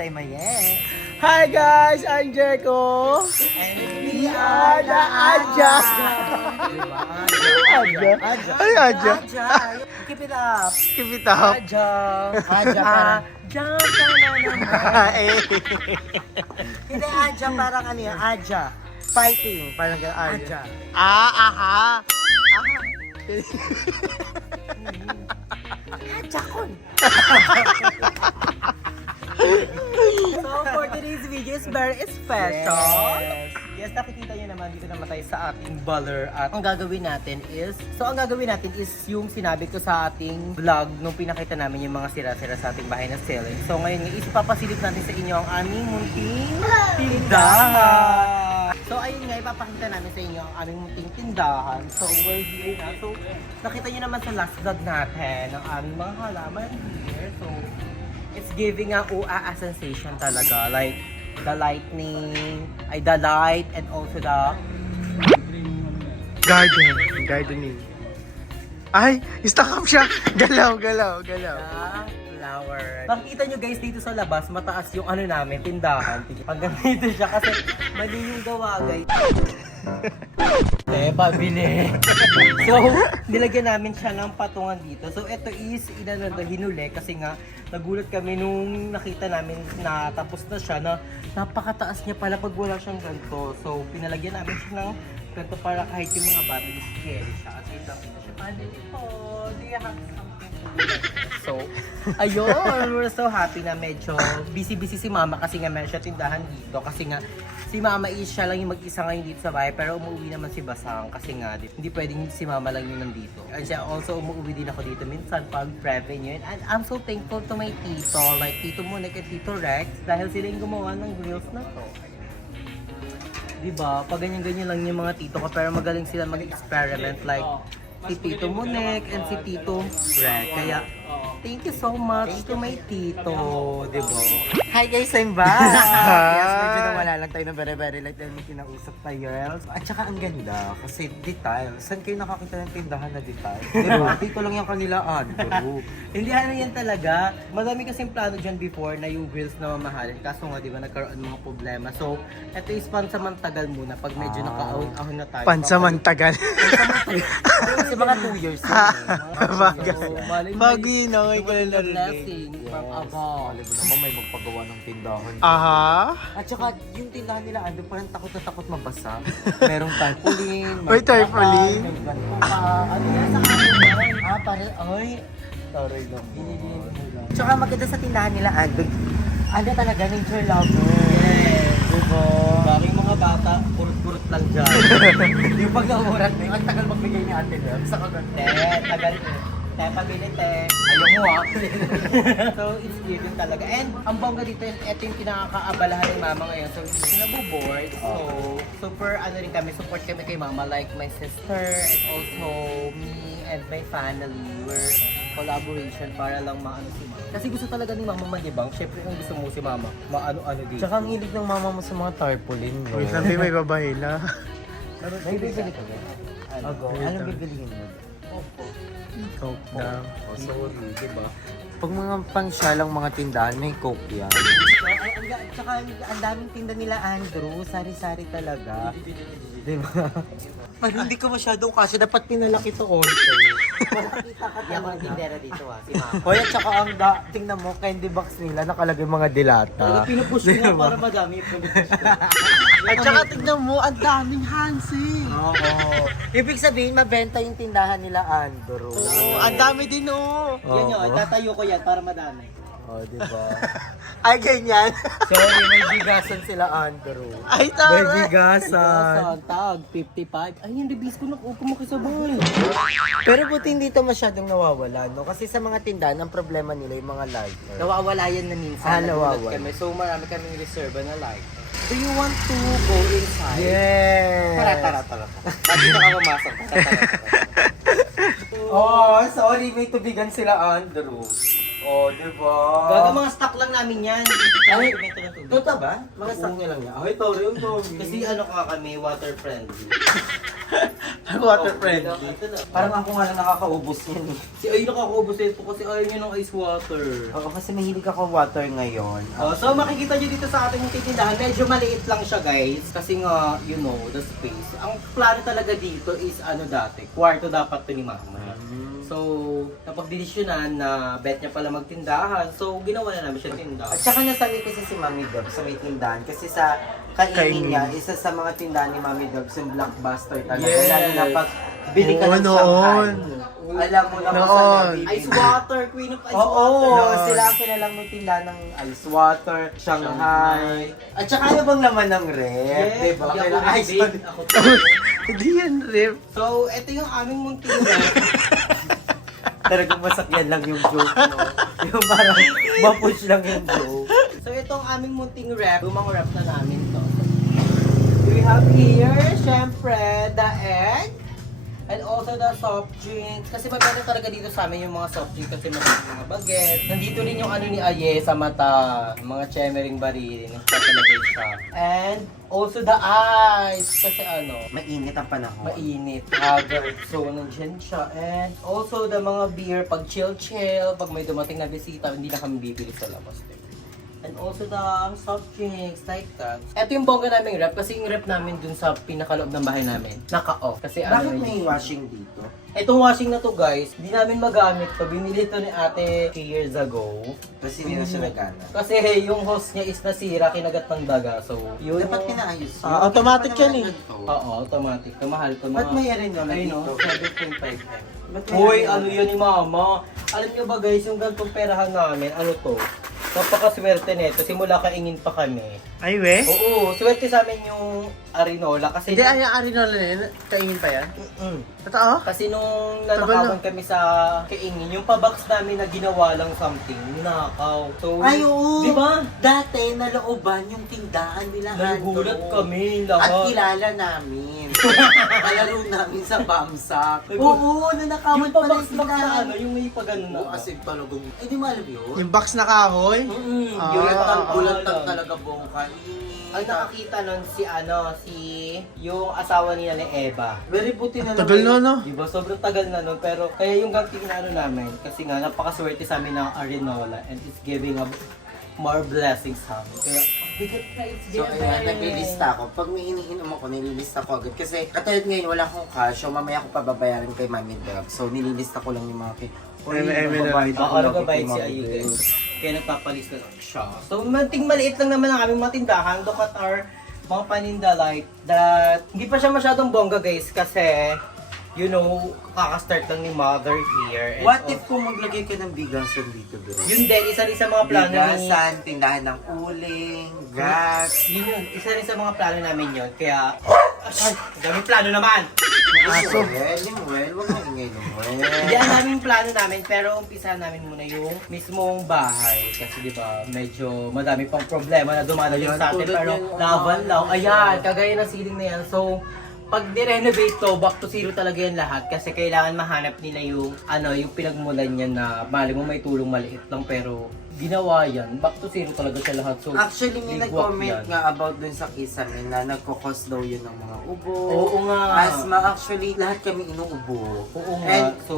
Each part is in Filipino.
say my yes. Hi guys, I'm Jericho. And We are the Adja. Adja? Ay, Adja. Keep it up. Keep it up. Adja. Adja parang. Jump ka na naman. Hindi, Adja parang ano yan? Adja. Fighting. Parang gano'n. Adja. Aha. Adja kon. So for today's video is very special. Yes, nakikita nyo naman dito naman tayo sa ating baller at ang gagawin natin is yung sinabi ko sa ating vlog nung pinakita namin yung mga sira-sira sa ating bahay na ceiling. So ngayon nga, ipapasilip natin sa inyo ang aming munting tindahan. So ayun nga, ipapakita namin sa inyo ang aming munting tindahan. So we're here na. So nakita nyo naman sa last vlog natin ang aming mga halaman here. So it's giving a UAA sensation talaga. Like, the lightning, the light, and also the Gardening. Ay, stuck up siya. Galaw. flower. Makikita nyo guys dito sa labas, mataas yung ano namin, tindahan. Hanggang dito siya kasi mali yung gawa guys. Pabili. So, nilagyan namin siya ng patungan dito. So, ito is hinuli kasi nga nagulat kami nung nakita namin na tapos na siya na napakataas niya pala pag wala siyang ganito. So, pinalagyan namin siya ng ganito para kahit yung mga bata is scary siya. At ito siya pabili po. Do you have something to do? So, ayun, we're so happy na medyo busy-busy si Mama kasi nga meron siya tindahan dito. Kasi nga, si Mama is siya lang yung mag-isa ngayon dito sa bahay pero umuwi naman si Basang kasi nga hindi pwedeng si Mama lang yung nandito. And siya also umuwi din ako dito minsan pag revenue. And I'm so thankful to my tito, like Tito Monek and Tito Rex dahil sila yung gumawa ng grills na to. Diba? Pag ganyan-ganyan lang yung mga tito ko pero magaling sila mag-experiment like si Tito Monek and si Tito Rex. Kaya thank you so much to my tito, diba? Hi guys, I'm back! Yes, medyo nawala lang tayo ng very light dahil may kinausap tayo. At saka ang ganda, kasi detail. Saan kayo nakakita ng tindahan na detail? Diba? Dito lang yung kanila, Andrew. Hindi ano yan talaga. Madami kasing plano dyan before na yung grills na mamahalin. Kaso nga, diba, nagkaroon mga problema. So, ito is pansamantagal muna pag medyo naka-ahon na tayo. Pansamantagal. Kasi mga 2 years. Bago yun, okay ko lang Blessing from above. Alam mo naman may magpagawa ng tindahan. Aha. At saka yung tindahan nila, Ando, parang takot na takot mabasa. Merong tarpaulin, May tarpaulin? may ganito pa. Ano yan sa kanila? Parang, ay. Taray lang. Tsaka maganda sa tindahan nila, Ando talaga, nature lover. Yes. Diba? Maraming mga bata, kurut-kurut lang dyan. Yung pag nauurat na yun, ang tagal magbigay ni Ate Love. Sa kagante, tagal. Pabili te. Ayaw mo So, it's given talaga. And ang bongga dito, ito yung pinakakaabalahan ng Mama ngayon. So, hindi siya nabuboard. So, super rin kami, support kami kay Mama. Like my sister and also me and my family. We're collaboration para lang maano si Mama. Kasi gusto talaga ni Mama manibang. Syempre kung gusto mo si Mama, maano-ano dito. Tsaka ang hilig ng mama mo sa mga tarpaulin. No? Uy, sabi may babae na. May bibili ka ba? Anong bibilihin mo? Opo. Coke daw. Oh, sorry, diba? Pag mga pang-syalang mga tindahan, may coke yan. Tsaka ang daming tinda nila, Andrew. Sari-sari talaga. Diba? Ay, hindi ko masyadong kasi dapat pinalaki to all. Makakita ka tayo mga tindera dito si Mama. Hoy, at saka ang tingnan mo, candy box nila, nakalagay mga dilata. Pinupush ko nga para madami yung pinupush ko. At saka tingnan mo, ang daming Hansi. Oo. Ibig sabihin, mabenta yung tindahan nila, Andrew. Oo, ang dami din oh. Yan yun, tatayo ko yan para madami. Oh, diba? Ay, ganyan. Sorry, may bigasan sila, Andrew. Ay, May tama. bigasan. Tag, 55. Ay, yung release ko na kumakisabay. Pero buti hindi to masyadong nawawala, no? Kasi sa mga tindahan, ang problema nila yung mga lighter. Nawawala yan na minsan. Ah, Nagulat nawawala. kami. So, marami kaming reserve na like. Do you want to go inside? Yes! Tara. Pati na ka pumasok. Tara. Oh, sorry, may tubigan sila, Andrew. Oh, diba? Gaga mga stock lang namin yan. Ay, may ito na tubig. Tota ba? Mga stock niya lang niya. Ay, Tori, yung Tori. Kasi ano ka kami, water friendly. Water friendly. Parang ako nga lang nakakaubos yan. Si ay nakakaubos ito kasi ayaw niya ng ice water. Oo, kasi mahilig ako water ngayon. So makikita nyo dito sa ating titindahan, medyo maliit lang siya guys. Kasi nga, you know, the space. Ang plano talaga dito is ano dati, kwarto dapat to ni mama. So, napagdidisyonan na bet niya pala magtindahan. So, ginawa na namin siya tindahan. At saka nasabi kasi si Mami Deb sa may tindahan. Kasi sa kainin niya, isa sa mga tindahan ni Mami Deb, yung blockbuster talaga. Yes. Lalo na pag bili ka Oo, ng Shanghai. noon. Alam mo na kung Noon. saan nabibili. Ice water, queen of ice Oo, water. sila ang kilalang may tindahan ng ice water, Shanghai. At saka ano bang laman ng ref? Yes, Diba? hindi Kailangan ako ice big, water. ako Hindi yan, Rip. So, ito yung aming munting ref. Talagang masakyan lang yung joke, no? Yung parang mapush lang yung joke. So, ito ang aming munting ref. Lumang ref na namin to. We have here, syempre, the egg. And also the soft drinks. Kasi maganda talaga dito sa amin yung mga soft drinks kasi mga baget. Nandito rin yung ano ni Aye sa mata. Mga chemering baril. Nasa talaga siya. And also the ice. Kasi ano, Mainit ang panahon. mainit, haggard. So, nandiyan siya. And also the mga beer, pag chill-chill, pag may dumating na bisita, hindi na kami bibili sa labas. And also the soft drinks, like that. Ito yung bongga naming rep, kasi yung rep namin dun sa pinakaloob ng bahay namin, naka-off. Kasi Bakit ano may washing dito? Itong washing na to guys, di namin magamit to. Binili to ni ate 3 years ago. Kasi hindi na siya nagana. Kasi yung hose niya is nasira, kinagat ng daga. So, yun Dapat yung- pinaayos yun. Ah, automatic yan eh. Oo, automatic. Kamahal to. Ba't may rin yun Ay, dito? no? 7.5 M. Ba't may Hoy, rin ano yan ni mama? Alam niyo ba guys, yung gantong perahan namin, ano to? Napakaswerte nito. Simula kaingin pa kami. Ay, we? Oo, swerte sa amin yung Arinola kasi... Hindi, ay, Arinola na yun. Kaingin pa yan. Mm. Totoo? Kasi nung Tagal nanakawan kami sa kaingin, yung pabox namin na ginawa lang something, ninakaw. So, Ay, oo. Di ba? Dati, nalooban yung tindahan nila. Nagulat Ando. kami At lahat. kilala namin. Kalaro namin sa Bamsak. Nagulat. Oo, nanakawan Yung pa pabox ng box na tindahan. ano, yung may pagano na. Oo, kasi talagang, eh di mo alam yun? Yung box na kahoy? Mm, Ah, yung Bulantang talaga buong kainin. Ang nakakita nun yung asawa niya ni Eva. Very puti na Tagal na, no? Diba? Sobrang tagal na nun. Pero kaya yung ganti na ano namin, kasi nga napakaswerte sa amin ng Arinola and it's giving up more blessings sa amin. Kaya, bigat na it's So giving. ayan, naglilista ako. Pag may iniinom ako, nililista ko agad. Kasi katulad ngayon, wala akong cash. So mamaya ko pababayaran kay Mami Deb. So nililista ko lang yung mga Nakabayad si Ayu guys. Kaya nagpapalista siya. So, maliit lang naman ang aming matindahan. Look at our mga paninda like that. Hindi pa siya masyadong bongga guys kasi you know, kaka-start lang ni mother here. And What if kung maglagay ka ng bigasan dito, bro? Yun din, isa rin sa mga plano ni... Bigasan, tindahan ng uling, gas. Yun, isa rin sa mga plano namin yun. Kaya, ay, dami plano naman! Aso. Well, wag na ingay Hindi ang daming plano namin, pero umpisa namin muna yung mismong bahay. Kasi di ba medyo madami pang problema na dumadating Ayan, sa atin. tulad Pero yung- laban lang. Ayan, kagaya ng ceiling na yan. So, pag ni-renovate to, back to zero talaga yan lahat. Kasi kailangan mahanap nila yung, yung pinagmulan niya na mali mo may tulong maliit lang. Pero ginawa yan, back to zero talaga siya lahat. So, Actually, may big work nag-comment yan. nga about dun sa kisame na nagkakos daw yun ng mga ubo. Oo nga. Asma, actually, lahat kami inuubo. Oo And nga. So,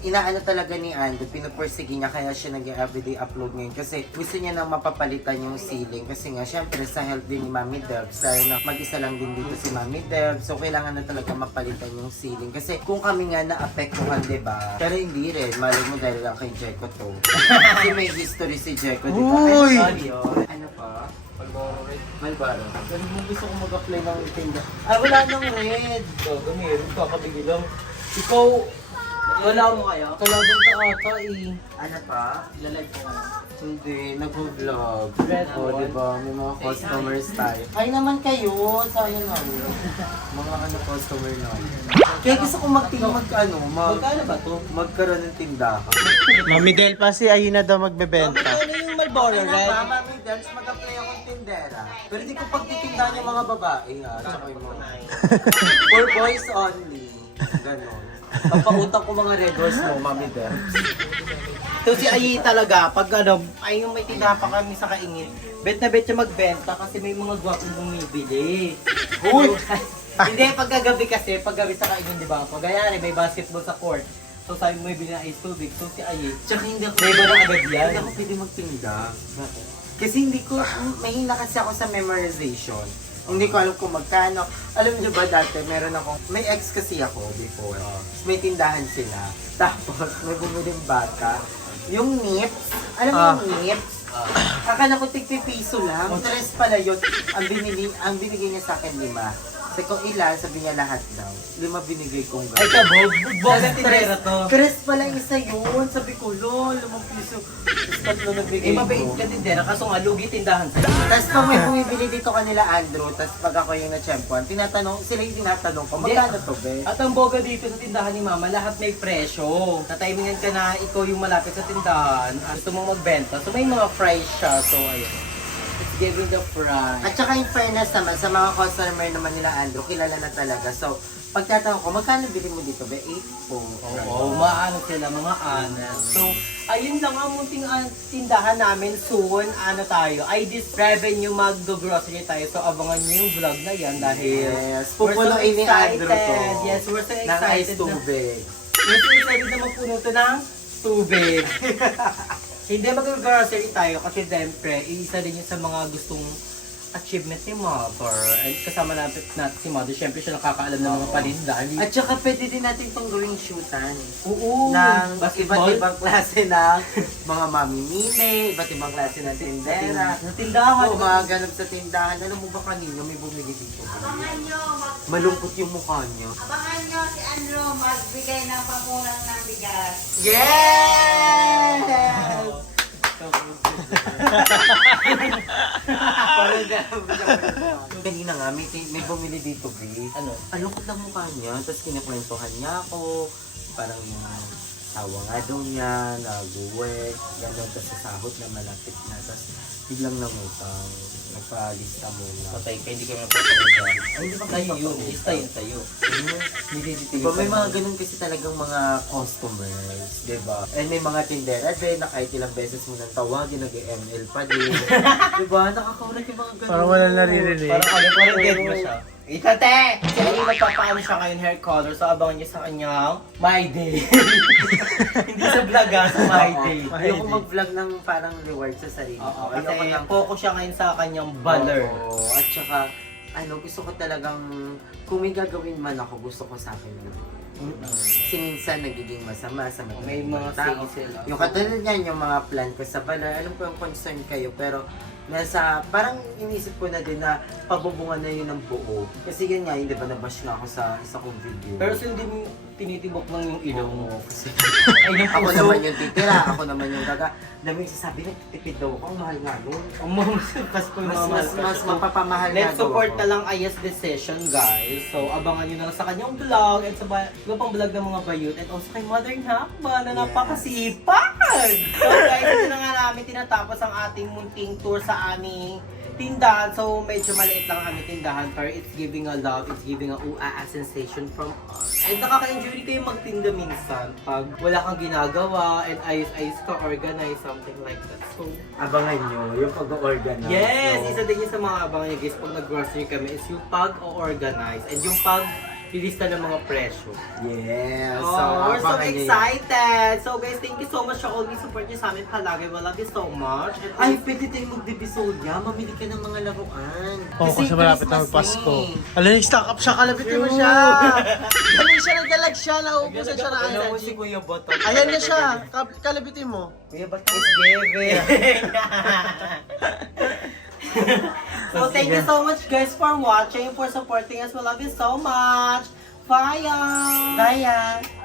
inaano talaga ni Ando, pinupursige niya kaya siya nag-everyday upload ngayon kasi gusto niya nang mapapalitan yung ceiling kasi nga syempre sa health din ni Mami Deb dahil na mag-isa lang din dito si Mami Deb so kailangan na talaga mapalitan yung ceiling kasi kung kami nga na-apektuhan diba pero hindi rin, malay mo dahil lang kay Jeko to kasi may history si Jeko diba? Uy! Ano pa? Malboro. Pero mo gusto ko mag-apply ng tinda. Ay, wala nang red. gaga, meron ka, kabigil lang. Ikaw, wala mo kaya? Kalaban ka ata eh. Ano pa? Lalike ko kayo. Hindi, nag-vlog. Red O, one. diba? May mga customers tayo. Ay naman kayo, sayang namin. Mga customer namin. Kaya gusto ko Magkano ba to? magkaroon ng tindahan. Mami Del pa si Ayun na daw magbebenta. Magkano yung Marlboro Ay Red? na, Mami Dance, mag-apply akong tindera. Pero di ko pagtitindahan yung mga babae ha. Tsaka yung mga... For boys only. Ganon. Papautang ko mga red horse mo, Mami Dance. So si Ayi talaga, pag ano, ay yung may tindahan pa kami sa Kaingin, bet na bet siya magbenta kasi may mga gwapong bumibili. Uy! Hindi, pagkagabi kasi, paggabi sa Kaingin, di ba? Pagayari, may basketball sa court. So sabi mo may bili na ice tubig. So si Ayi, Tsaka hindi ako, may ba na agad yan? hindi ako pwede magtinda. Kasi hindi ko, mahina kasi ako sa memorization. Hindi ko alam kung magkano. Alam niyo ba dati, meron akong, may ex kasi ako before. Tapos may tindahan sila. Tapos may bumiling bata. Yung nips, alam mo yung nips? Akala ko tig-piso lang. Tres pala yun. Ang binigay niya sa akin 5. Sabi ko ilan, sabi niya lahat daw. 5 binigay kong Ay ka, Bob ang tindera to. Tres pala isa yun. Sabi ko, lol, 5 piso. Tapos tatlo nagbigay Eh, mabait ko. ka tindera, kaso nga, lugi tindahan sa'yo. Tapos pag may bumibili dito kanila Andrew, tapos pag ako yung na-champion, sila yung tinatanong ko, magkano to be? At ang boga dito sa tindahan ni Mama, lahat may presyo. Natimingan ka na ikaw yung malapit sa tindahan, gusto mong magbenta. So may mga price siya, so ayun. It's giving the price. At saka in fairness naman, sa mga customer naman nila Andrew, kilala na talaga. So, pagtatanong ko, magkano bili mo dito be? 8 po. Oo, maano sila, mga anas. So, ayun lang ang munting tindahan namin. Soon, ano tayo, ay this revenue mag-grocery tayo. So, abangan niyo yung vlog na yan dahil Yes, we're so pupunuin ni Andrew to. excited. Yes, we're so Ng ice excited na. tubig. We're so excited na magpuno to ng tubig. Hindi mag-grocery tayo kasi siyempre, isa din yun sa mga gustong achievement ni Mother. And kasama natin si Mother, siyempre siya nakakaalam ng mga paninda. At saka pwede din natin itong gawing shootan. Oo, Ng basketball. iba't ibang klase ng mga mamimili, iba't ibang klase ng tindera. Sa tindahan. Oo, mga ganap sa tindahan. Alam mo ba kanina may bumili dito? Malungkot yung mukha niya. Abangan nyo si Andrew magbigay ng pamurang ng bigas. Yes! Kanina nga, may bumili dito, Bri. Ano? Ang lungkot ng mukha niya, tapos kinakwentuhan niya ako. Parang yung tawa nga daw niya, nag-work, gano'n, tapos sa sahod na malapit na. Tapos biglang nangutang, nagpalista muna. Patay ka, hindi ka mapapalita. Ay, hindi ba Sa'yo yun, lista yun sa'yo. Hindi Diba, may mga ganun kasi talagang mga customers, diba? And may mga tindera din na kahit ilang beses mo nang tawagin, nag-ML pa din. Diba? Nakakaurat yung mga ganun. Parang wala naririnig. Parang ano, parang dead mo siya. Itate! Kasi yung magpapaano siya ngayon hair color, so abangan niyo sa kanyang My Day. Hindi sa vlog sa My Day. Ayoko mag-vlog ng parang reward sa sarili ko. Oo, Ayoko kasi ng focus siya ngayon sa kanyang banner. Oo, at saka, gusto ko talagang, kung may gagawin man ako, gusto ko sa akin yun. Kasi minsan nagiging masama sa mga May mga tao. say sila. Yung katulad yan, yung mga plan ko sa banner, alam ko yung concern kayo, pero parang inisip ko na din na pabubungan na yun ng buo. Kasi yun nga, hindi ba nabash nga ako sa isa kong video. Pero hindi mo tinitibok lang yung ilong mo. Oo, kasi Ay, yung ako puso. naman yung titira, ako naman yung gaga. Dami sasabi na, tipid daw ako, ang mahal nga nun. Ang Pasko yung mga Mas mapapamahal Let's nga daw support ako. na lang Aya's decision, guys. So, abangan nyo na lang sa kanyang vlog and sa iba pang vlog ng mga bayot and also kay Mother Nakba na Yes. napakasipag! So, guys, ito na nga namin tinatapos ang ating munting tour sa aming tindahan. So, medyo maliit lang ang aming tindahan pero it's giving a love, it's giving a sensation from us. And nakaka-enjoy rin kayo magtinda minsan pag wala kang ginagawa and ayos-ayos ka, organize, something like that. So, Abangan nyo, yung pag-organize. yes! So, Isa din yun sa mga abangan niya guys pag nag-grocery kami is yung pag-organize and yung pag-lista ng mga presyo. yes. Oh, we're so abangan nyo yun. excited! So guys, thank you so much sa always support niyo sa amin palagi. We love you so much. And Ay, pwede tayong mag-divisoria. Mamili ka ng mga laruan. Oo, kasi malapit na Christmas magpasko. eh. Alam, stock up siya, kalabitin mo siya. Alam siya, nagdalag siya, nauubusan siya ng Ano energy. si Kuya Boto? Ayan na siya, kalabitin mo. Kuya, ba't It's giving. So thank you so much guys for watching, for supporting us. We love you so much. Bye! Bye!